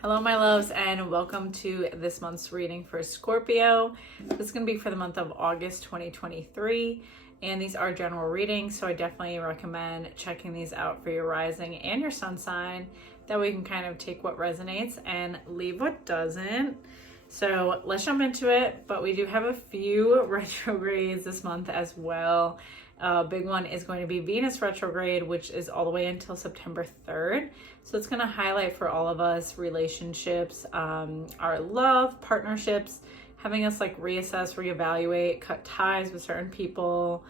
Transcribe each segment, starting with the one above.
Hello, my loves, and welcome to this month's reading for Scorpio. This is going to be for the month of August 2023, and these are general readings, so I definitely recommend checking these out for your rising and your sun sign. That way you can kind of take what resonates and leave what doesn't. So let's jump into it, but we do have a few retrogrades this month as well. Big one is going to be Venus retrograde, which is all the way until September 3rd. So it's going to highlight for all of us relationships, our love, partnerships, having us like reassess, reevaluate, cut ties with certain people,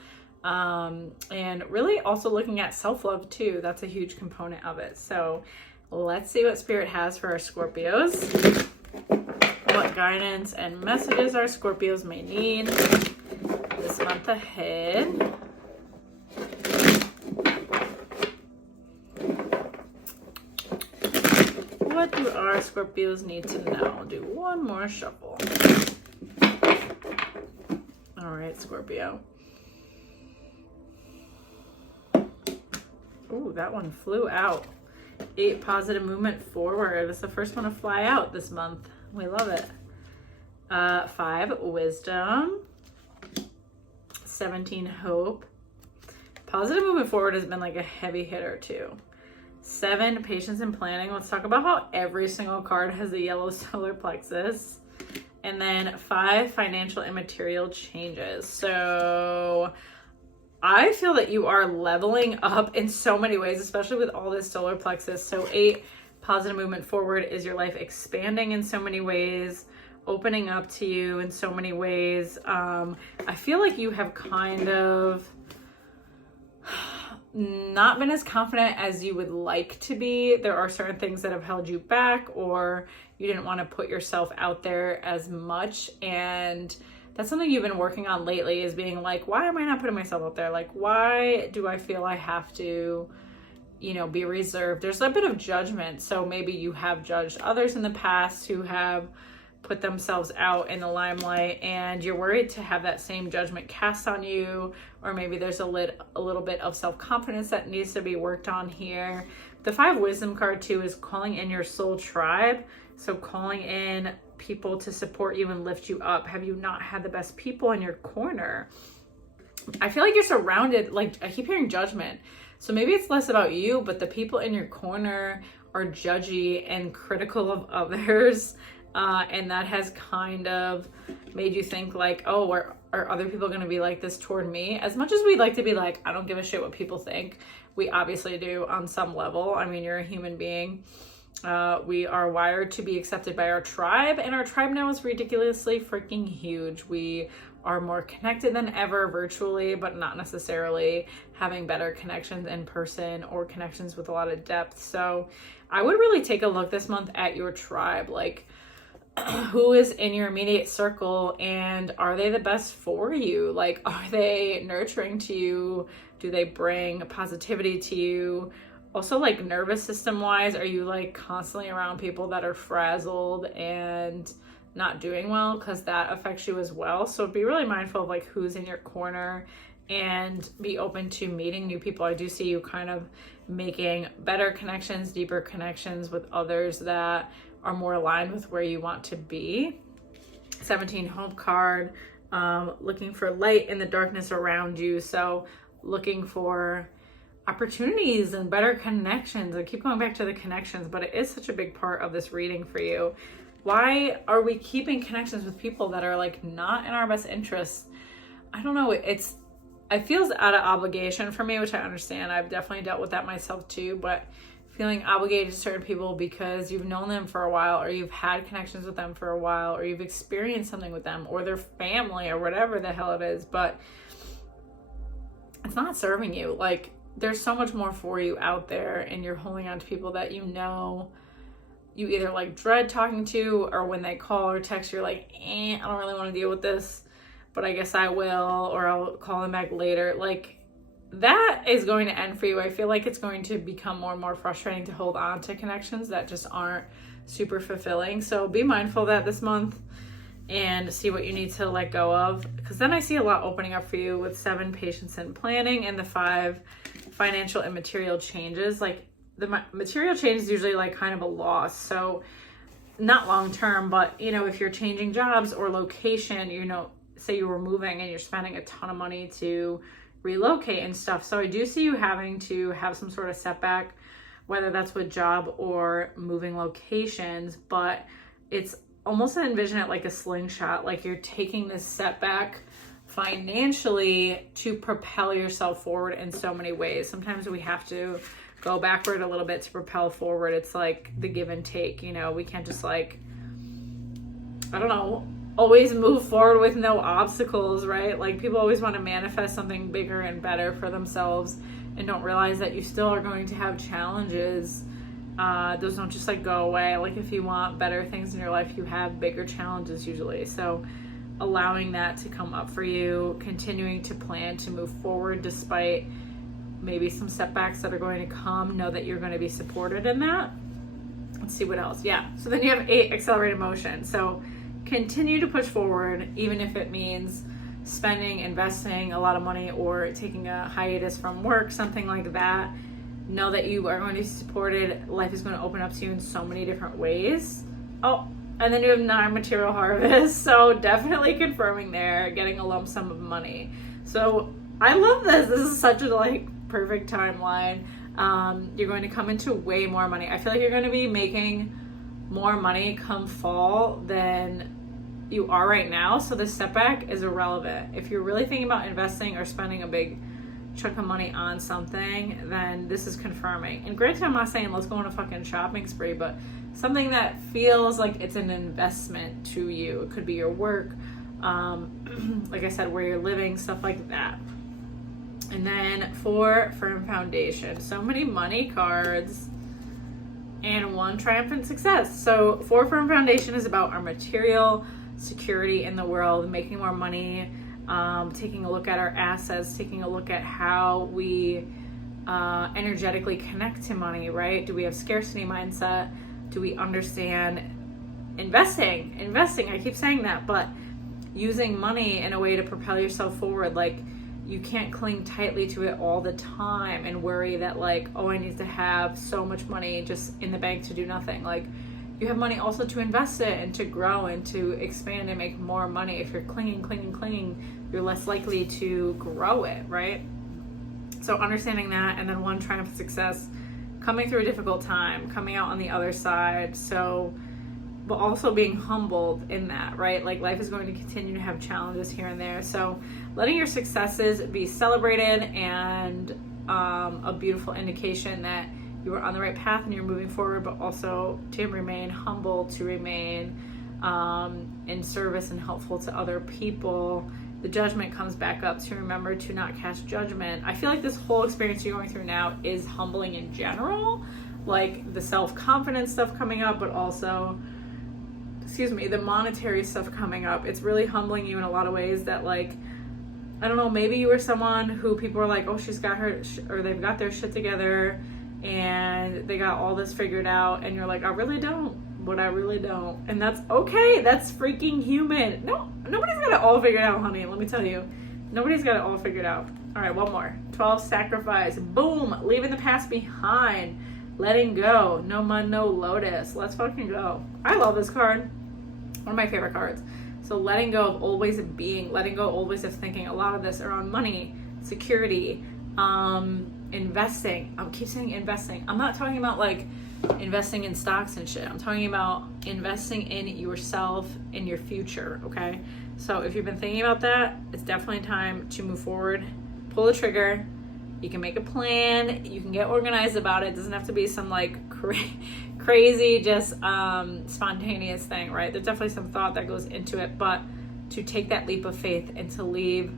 and really also looking at self-love too. That's a huge component of it. So let's see what Spirit has for our Scorpios. What guidance and messages our Scorpios may need this month ahead. What do our Scorpios need to know? I'll do one more shuffle. All right, Scorpio. Ooh, that one flew out. 8, positive movement forward. It's the first one to fly out this month. We love it. 5, wisdom. 17, hope. Positive movement forward has been like a heavy hitter too. 7, patience and planning. Let's talk about how every single card has a yellow solar plexus. And then 5, financial and material changes. So I feel that you are leveling up in so many ways, especially with all this solar plexus. So 8, positive movement forward, is your life expanding in so many ways, opening up to you in so many ways. I feel like you have kind of not been as confident as you would like to be. There are certain things that have held you back, or you didn't want to put yourself out there as much. And that's something you've been working on lately, is being like, why am I not putting myself out there? Like, why do I feel I have to, be reserved? There's a bit of judgment. So maybe you have judged others in the past who have put themselves out in the limelight, and you're worried to have that same judgment cast on you, or maybe there's a little bit of self-confidence that needs to be worked on here. The 5 wisdom card too is calling in your soul tribe. So calling in people to support you and lift you up. Have you not had the best people in your corner? I feel like you're surrounded, like I keep hearing judgment. So maybe it's less about you, but the people in your corner are judgy and critical of others. And that has kind of made you think like, oh, are other people going to be like this toward me? As much as we'd like to be like, I don't give a shit what people think. We obviously do on some level. I mean, you're a human being. We are wired to be accepted by our tribe, and our tribe now is ridiculously freaking huge. We are more connected than ever virtually, but not necessarily having better connections in person or connections with a lot of depth. So I would really take a look this month at your tribe. Like, who is in your immediate circle, and are they the best for you? Like, are they nurturing to you? Do they bring positivity to you? Also, like nervous system wise, are you like constantly around people that are frazzled and not doing well? Because that affects you as well. So be really mindful of like who's in your corner, and be open to meeting new people. I do see you kind of making better connections, deeper connections with others that are more aligned with where you want to be. 17, hope card, looking for light in the darkness around you. So looking for opportunities and better connections. I keep going back to the connections, but it is such a big part of this reading for you. Why are we keeping connections with people that are like not in our best interests? I don't know. It feels out of obligation for me, which I understand. I've definitely dealt with that myself too, but feeling obligated to certain people because you've known them for a while, or you've had connections with them for a while, or you've experienced something with them, or their family, or whatever the hell it is, but it's not serving you. Like, there's so much more for you out there, and you're holding on to people that you either like dread talking to, or when they call or text, you're like, I don't really want to deal with this, but I guess I will, or I'll call them back later. Like, that is going to end for you. I feel like it's going to become more and more frustrating to hold on to connections that just aren't super fulfilling. So be mindful of that this month, and see what you need to let go of, because then I see a lot opening up for you with 7, patience and planning, and the 5, financial and material changes. Like, the material change is usually like kind of a loss. So not long term, but you know, if you're changing jobs or location, you know, say you were moving and you're spending a ton of money to relocate and stuff. So I do see you having to have some sort of setback, whether that's with job or moving locations, but it's almost envision it like a slingshot, like you're taking this setback financially to propel yourself forward in so many ways. Sometimes we have to go backward a little bit to propel forward. It's like the give and take, you know, we can't just like, I don't know, always move forward with no obstacles, right? Like people always want to manifest something bigger and better for themselves and don't realize that you still are going to have challenges. Those don't just like go away. Like if you want better things in your life, you have bigger challenges usually. So allowing that to come up for you, continuing to plan to move forward despite maybe some setbacks that are going to come, know that you're going to be supported in that. Let's see what else. Yeah. So then you have 8, accelerated motion. So continue to push forward, even if it means spending, investing a lot of money or taking a hiatus from work, something like that. Know that you are going to be supported. Life is going to open up to you in so many different ways. Oh, and then you have non-material harvest. So definitely confirming there, getting a lump sum of money. So I love this. This is such a like perfect timeline. You're going to come into way more money. I feel like you're going to be making more money come fall than you are right now. So the setback is irrelevant. If you're really thinking about investing or spending a big chunk of money on something, then this is confirming. And granted, I'm not saying let's go on a fucking shopping spree, but something that feels like it's an investment to you. It could be your work, like I said, where you're living, stuff like that. And then 4, firm foundation. So many money cards and 1, triumphant success. So 4, firm foundation is about our material security in the world, making more money, taking a look at our assets, taking a look at how we energetically connect to money, right? Do we have scarcity mindset? Do we understand investing? I keep saying that, but using money in a way to propel yourself forward. Like you can't cling tightly to it all the time and worry that like, oh, I need to have so much money just in the bank to do nothing. Like you have money also to invest it and to grow and to expand and make more money. If you're clinging, you're less likely to grow it, right? So understanding that, and then 1, triumph success, coming through a difficult time, coming out on the other side. So, but also being humbled in that, right? Like life is going to continue to have challenges here and there. So letting your successes be celebrated and a beautiful indication that you are on the right path and you're moving forward, but also to remain humble, to remain in service and helpful to other people. The judgment comes back up, to remember to not cast judgment. I feel like this whole experience you're going through now is humbling in general, like the self-confidence stuff coming up, but also, the monetary stuff coming up. It's really humbling you in a lot of ways that like, I don't know, maybe you were someone who people are like, oh, she's got her, or they've got their shit together and they got all this figured out, and you're like, I really don't. But I really don't. And that's okay. That's freaking human. No, nobody's got it all figured out, honey. Let me tell you. Nobody's got it all figured out. All right, one more. 12, sacrifice. Boom. Leaving the past behind. Letting go. No mud, no lotus. Let's fucking go. I love this card. One of my favorite cards. So letting go of old ways of being. Letting go of old ways of thinking. A lot of this around money, security, investing. I keep saying investing. I'm not talking about like investing in stocks and shit. I'm talking about investing in yourself, in your future, okay? So if you've been thinking about that, it's definitely time to move forward. Pull the trigger. You can make a plan. You can get organized about it. It doesn't have to be some like crazy, just spontaneous thing, right? There's definitely some thought that goes into it, but to take that leap of faith and to leave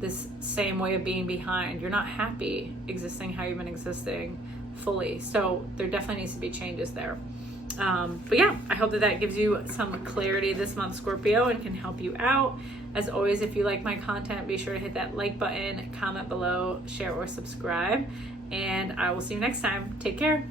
this same way of being behind. You're not happy existing how you've been existing fully. So there definitely needs to be changes there. But yeah, I hope that gives you some clarity this month, Scorpio, and can help you out. As always, if you like my content, be sure to hit that like button, comment below, share or subscribe, and I will see you next time. Take care.